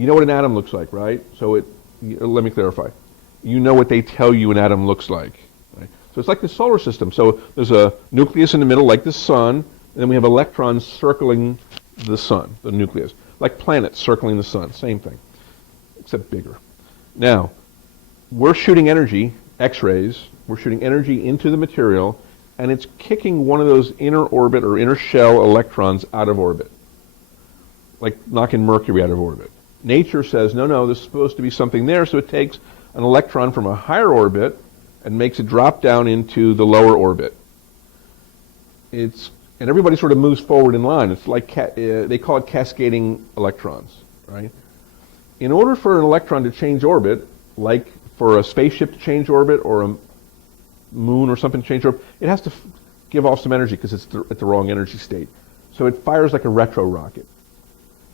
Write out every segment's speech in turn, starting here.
You know what an atom looks like, right? So let me clarify. You know what they tell you an atom looks like. Right? So it's like the solar system. So there's a nucleus in the middle, like the sun, and then we have electrons circling the sun, the nucleus, like planets circling the sun. Same thing, except bigger. Now, we're shooting energy, X-rays. We're shooting energy into the material, and it's kicking one of those inner orbit or inner shell electrons out of orbit, like knocking Mercury out of orbit. Nature says, no, there's supposed to be something there, so it takes an electron from a higher orbit and makes it drop down into the lower orbit. And everybody sort of moves forward in line. It's like, they call it cascading electrons, right? In order for an electron to change orbit, like for a spaceship to change orbit or a moon or something to change orbit, it has to give off some energy because it's at the wrong energy state. So it fires like a retro rocket,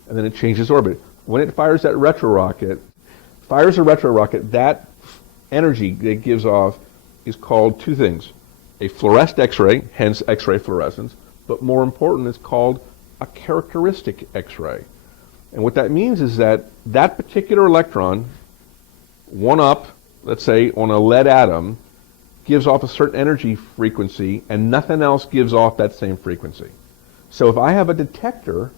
and then it changes orbit. When it fires a retro rocket, that energy that it gives off is called two things: a fluorescent X-ray, hence X-ray fluorescence, but more important, it's called a characteristic X-ray. And what that means is that that particular electron, one up, let's say, on a lead atom, gives off a certain energy frequency, and nothing else gives off that same frequency. So if I have a detector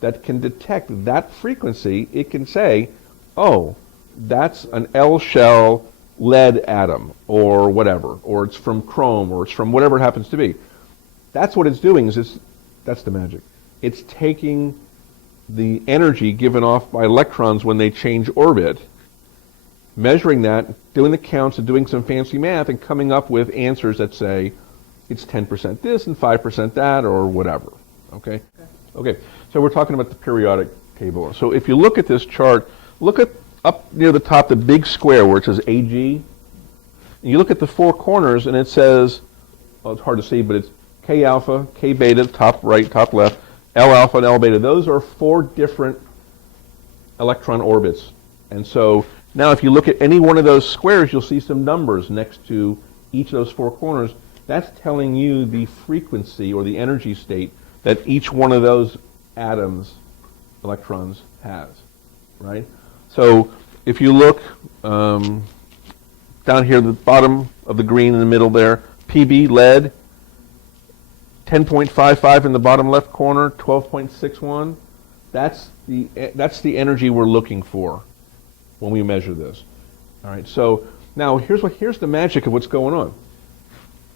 that can detect that frequency, it can say, oh, that's an L-shell lead atom, or whatever, or it's from chrome, or it's from whatever it happens to be. That's what it's doing, that's the magic. It's taking the energy given off by electrons when they change orbit, measuring that, doing the counts and doing some fancy math, and coming up with answers that say it's 10% this and 5% that, or whatever. Okay. So we're talking about the periodic table. So if you look at this chart, look at up near the top, the big square where it says AG. And you look at the four corners, and it says, well, it's hard to see, but it's K alpha, K beta, top right, top left, L alpha, and L beta. Those are four different electron orbits. And so now if you look at any one of those squares, you'll see some numbers next to each of those four corners. That's telling you the frequency or the energy state that each one of those atoms, electrons, has, right? So if you look down here at the bottom of the green in the middle there, Pb, lead, 10.55 in the bottom left corner, 12.61. That's the energy we're looking for when we measure this. All right. So now here's the magic of what's going on.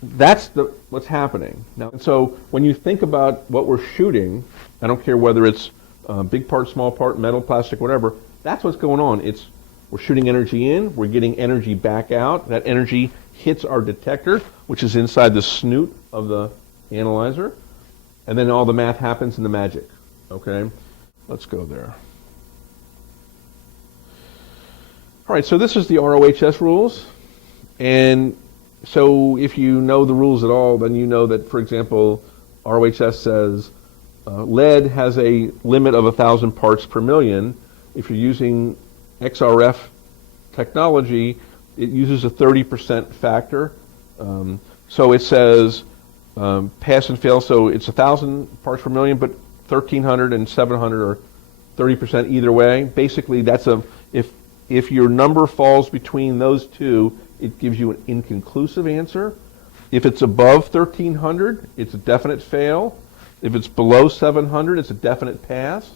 That's what's happening now. So when you think about what we're shooting, I don't care whether it's big part, small part, metal, plastic, whatever. That's what's going on. We're shooting energy in, we're getting energy back out. That energy hits our detector, which is inside the snoot of the analyzer, and then all the math happens in the magic. Okay, let's go there. All right, so this is the RoHS rules, and so if you know the rules at all, then you know that, for example, RoHS says lead has a limit of 1,000 parts per million. If you're using XRF technology, it uses a 30% factor. So it says pass and fail, so it's 1,000 parts per million, but 1,300 and 700 are 30% either way. Basically, that's if your number falls between those two, it gives you an inconclusive answer. If it's above 1,300, it's a definite fail. If it's below 700, it's a definite pass.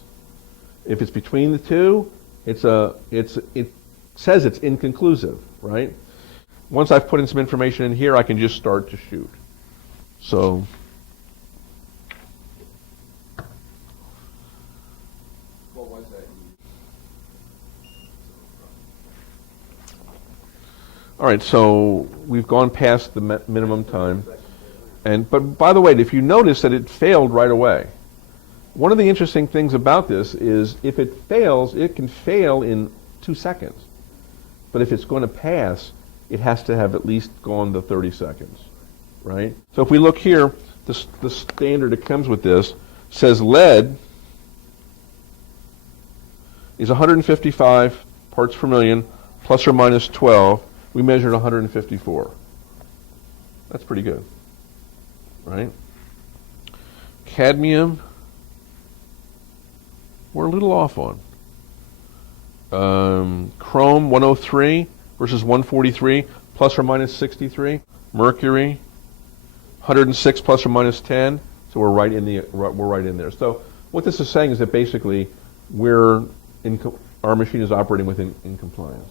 If it's between the two, it says it's inconclusive, right? Once I've put in some information in here, I can just start to shoot. So what was that? All right, so we've gone past the minimum time. But by the way, if you notice that it failed right away, one of the interesting things about this is if it fails, it can fail in 2 seconds. But if it's going to pass, it has to have at least gone the 30 seconds, right? So if we look here, the standard that comes with this says lead is 155 parts per million plus or minus 12. We measured 154. That's pretty good, right? Cadmium, we're a little off on. Chrome 103 versus 143 plus or minus 63. Mercury 106 plus or minus 10. So we're right in there. So what this is saying is that basically our machine is operating in compliance.